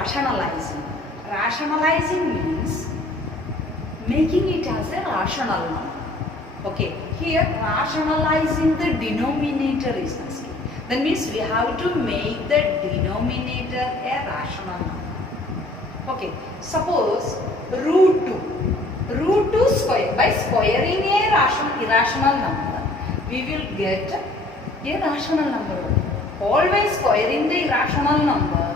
rationalizing. Rationalizing means making it as a rational number. Okay, here rationalizing the denominator is necessary. That means we have to make the denominator a rational number. Okay, suppose root 2. Root 2 square. By squaring a irrational number, we will get a rational number. Always squaring the irrational number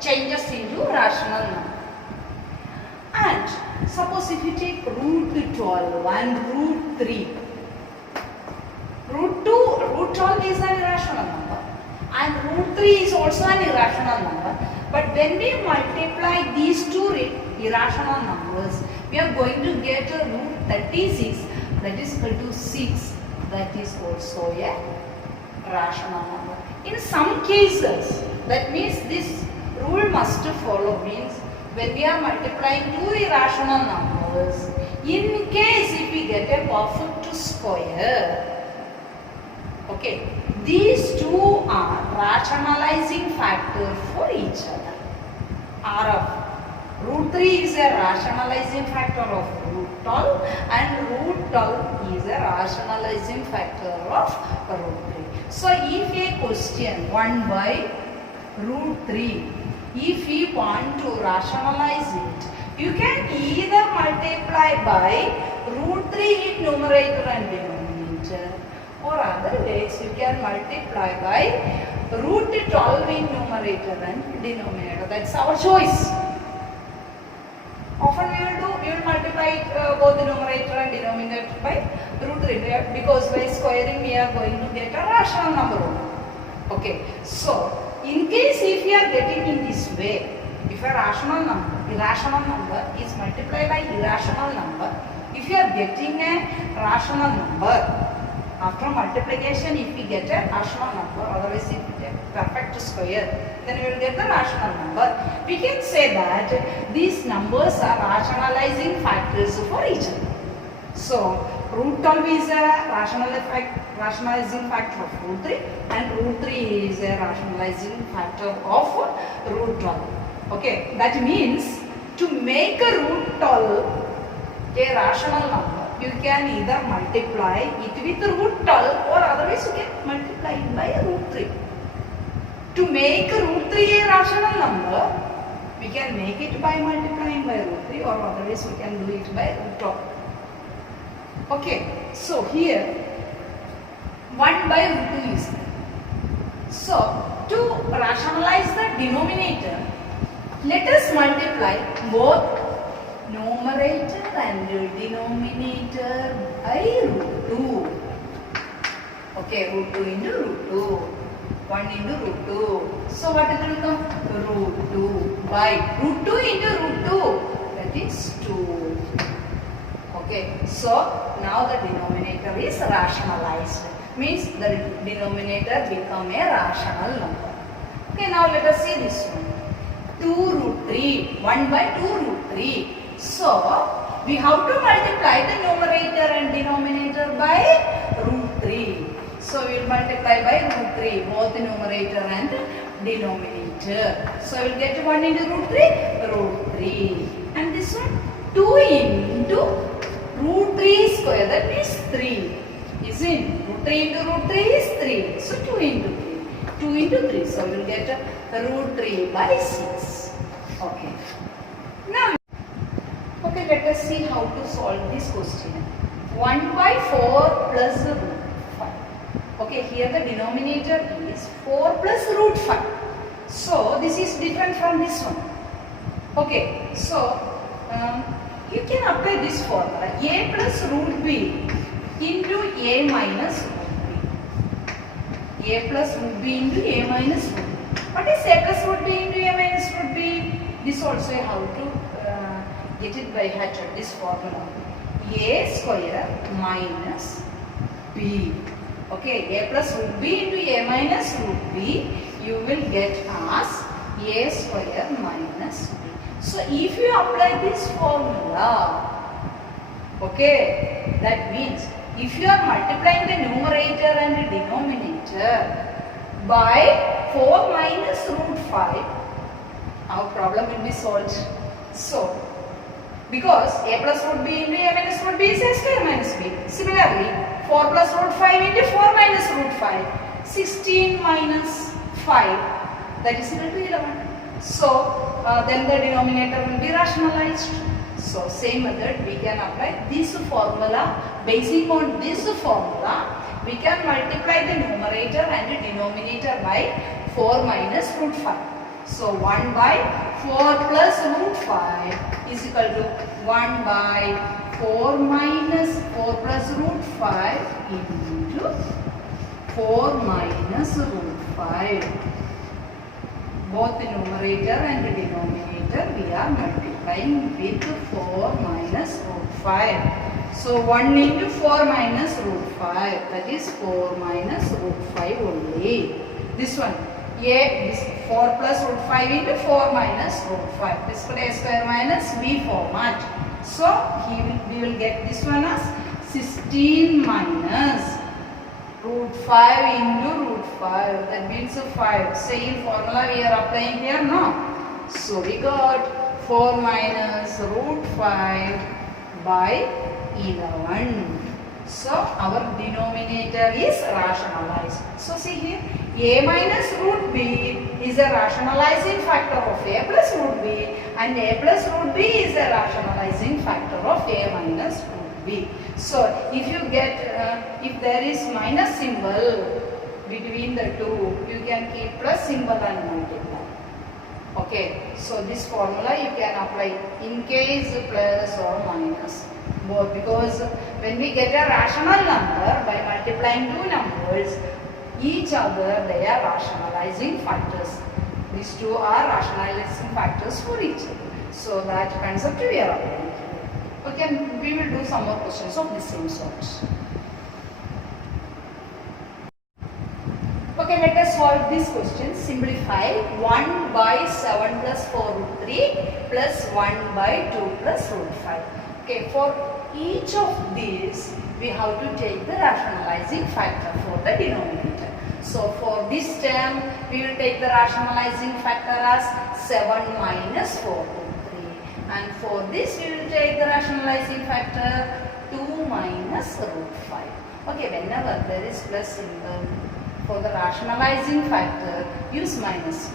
changes into rational number. And suppose if you take root 12 and root 3. Root 12 is an irrational number and root 3 is also an irrational number. But when we multiply these two irrational numbers, we are going to get a root 36 that is equal to 6. That is also a rational number. In some cases, that means this rule must follow, means when we are multiplying two irrational numbers, in case if we get a perfect square, okay, these two are rationalizing factor for each other. RF. Root 3 is a rationalizing factor of root 12 and root 12 is a rationalizing factor of root 3. So if a question 1 by root 3, if we want to rationalize it, you can either multiply by root 3 in numerator and denominator, or otherwise you can multiply by root 12 in numerator and denominator. That's our choice. Often we will multiply both the numerator and denominator by root 3 because by squaring we are going to get a rational number. Okay, so in case if we are getting in this way, if a irrational number is multiplied by irrational number, if you are getting a rational number, after multiplication if we get a rational number, otherwise if we get perfect square, then we will get the rational number. We can say that these numbers are rationalizing factors for each other. So root 12 is a rationalizing factor of root 3 and root 3 is a rationalizing factor of root 12. Okay, that means to make a root 12 a rational number, you can either multiply it with root 12 or otherwise you can multiply it by root 3. To make root 3 a rational number, we can make it by multiplying by root 3 or otherwise we can do it by root 12. Okay, so here 1 by root 2 is there. So to rationalize the denominator, let us multiply both numerator and denominator by root 2. Okay, root 2 into root 2. 1 into root 2. So what it will come? Root 2 by root 2 into root 2. That is 2. Okay, so now the denominator is rationalized. Means the denominator become a rational number. Okay, now let us see this one. 2 root 3. 1 by 2 root 3. So we have to multiply the numerator and denominator by root 3. So we will multiply by root 3, both the numerator and denominator. So we will get 1 into root 3, root 3. And this one 2 into root 3 square, that means 3. Is in root 3 into root 3 is 3. So 2 into 3. 2 into 3. So we will get root 3 by 6. Okay. Now, okay, let us see how to solve this question. 1 by 4 plus root 5. Okay, here the denominator is 4 plus root 5. So this is different from this one. Okay, so you can apply this formula. A plus root b into a minus root b. A plus root b into a minus root b. What is a plus root b into a minus root b? This also how to get it by heart, this formula. A square minus b. Okay, a plus root b into a minus root b, you will get as a square minus b. So if you apply this formula, okay, that means if you are multiplying the numerator and the denominator by 4 minus root 5 our problem will be solved. So, because a plus root b into a minus root b is a square minus b. Similarly, 4 plus root 5 into 4 minus root 5. 16 minus 5, that is equal to 11. So, then the denominator will be rationalized. So, same method we can apply this formula. Basing on this formula, we can multiply the numerator and the denominator by 4 minus root 5. So 1 by 4 plus root 5 is equal to 1 by 4 minus 4 plus root 5 into 4 minus root 5. Both the numerator and the denominator we are multiplying with 4 minus root 5. So 1 into 4 minus root 5, that is 4 minus root 5 only. This one, this 4 plus root 5 into 4 minus root 5. This for a square minus b format. So we will get this one as 16 minus root 5 into root 5. That means 5. Same formula we are applying here, no? So we got 4 minus root 5 by 11. So our denominator is rationalized. So see here, a minus root b is a rationalizing factor of a plus root b, and a plus root b is a rationalizing factor of a minus root b. So if you get, if there is minus symbol between the two, you can keep plus symbol and multiply. Okay, so this formula you can apply in case plus or minus both, because when we get a rational number by multiplying two numbers, each other they are rationalizing factors. These two are rationalizing factors for each other. So that concept we are applying. Okay, we will do some more questions of the same sort. Okay, let us solve this question. Simplify 1 by 7 plus 4 root 3 plus 1 by 2 plus root 5. Okay, for each of these, we have to take the rationalizing factor for the denominator. So, for this term, we will take the rationalizing factor as 7 minus 4 root 3. And for this, we will take the rationalizing factor 2 minus root 5. Okay, whenever there is plus symbol, for the rationalizing factor, use minus.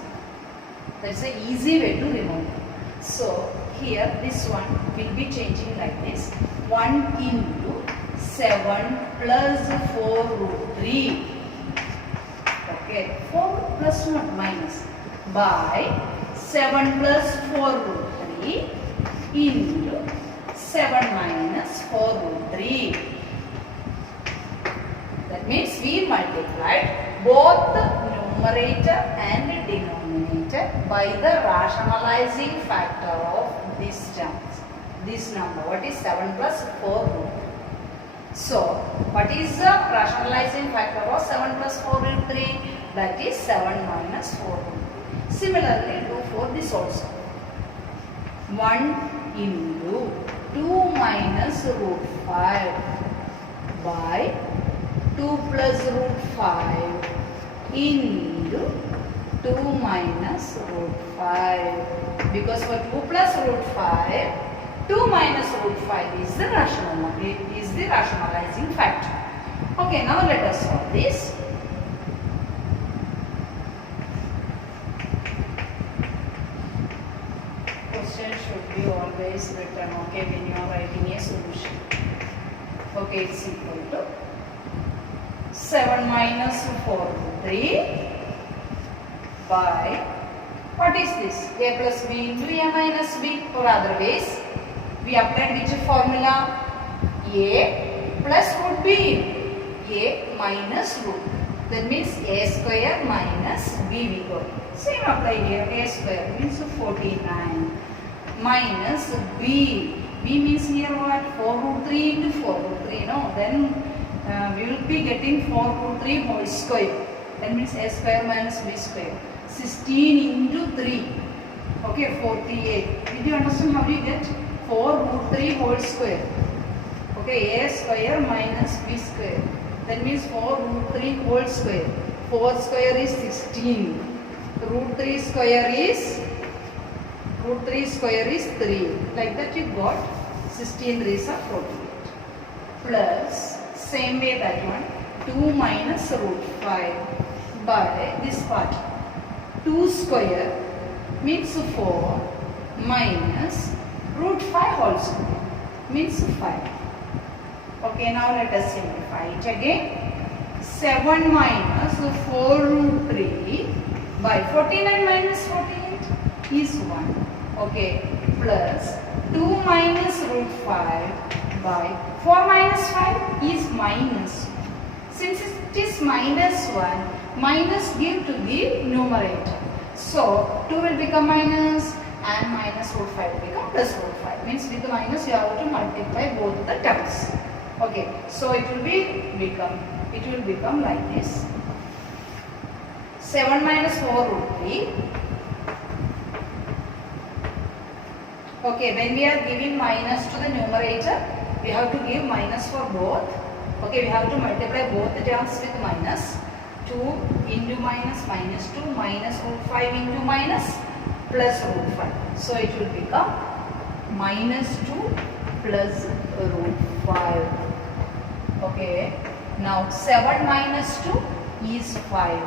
That's an easy way to remember. So, here this one will be changing like this. 1 into 7 plus 4 root 3. Okay, 4 plus not minus. By 7 plus 4 root 3 into 7 minus 4 root 3. That means we multiplied both the numerator and the denominator by the rationalizing factor of this term. This number, what is 7 plus 4 root 3. So, what is the rationalizing factor of 7 plus 4 root 3? That is 7 minus 4 root 3. Similarly, do for this also. 1 into 2 minus root 5 by 2 plus root 5 into 2 minus root 5. Because for 2 plus root 5, 2 minus root 5 is the rationalizing factor. Okay, now let us solve this. Question should be always written, okay, when you are writing a solution. Okay, it's equal to 7 minus 4 root 3 by, what is this? A plus b into a minus b, or otherwise, we applied which formula? A plus root b, a minus root. That means a square minus b we got. Same apply here, a square means 49 minus b. B means here what? 4 root 3 into 4 root 3, no? Then we will be getting 4 root 3 whole square. That means a square minus b square. 16 into 3. Okay, 48. Did you understand how you get? 4 root 3 whole square. Okay, a square minus b square. That means 4 root 3 whole square. 4 square is 16. Root 3 square is Root 3 square is 3. Like that you got 16 3s are 48. Plus, same way that one, 2 minus root 5 by this part. 2 square means 4 minus root 5 whole square means 5. Okay, now let us simplify it again. 7 minus 4 root 3 by 49 minus 48 is 1. Okay, plus 2 minus root 5 by 4 minus 5 is minus 1. Since it is minus 1, minus give to the numerator. So 2 will become minus and minus root 5 will become plus root 5. Means with the minus you have to multiply both the terms. Okay, so it will become like this. 7 minus 4 root 3. Okay, when we are giving minus to the numerator, we have to give minus for both. Okay, we have to multiply both the terms with minus. 2 into minus minus 2 minus root 5 into minus plus root 5. So it will become minus 2 plus root 5. Okay, now 7 minus 2 is 5.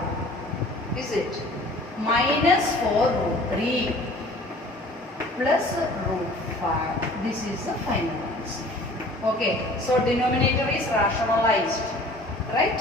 Is it? Minus 4 root 3 plus root 5. This is the final answer. Okay, so denominator is rationalized, right?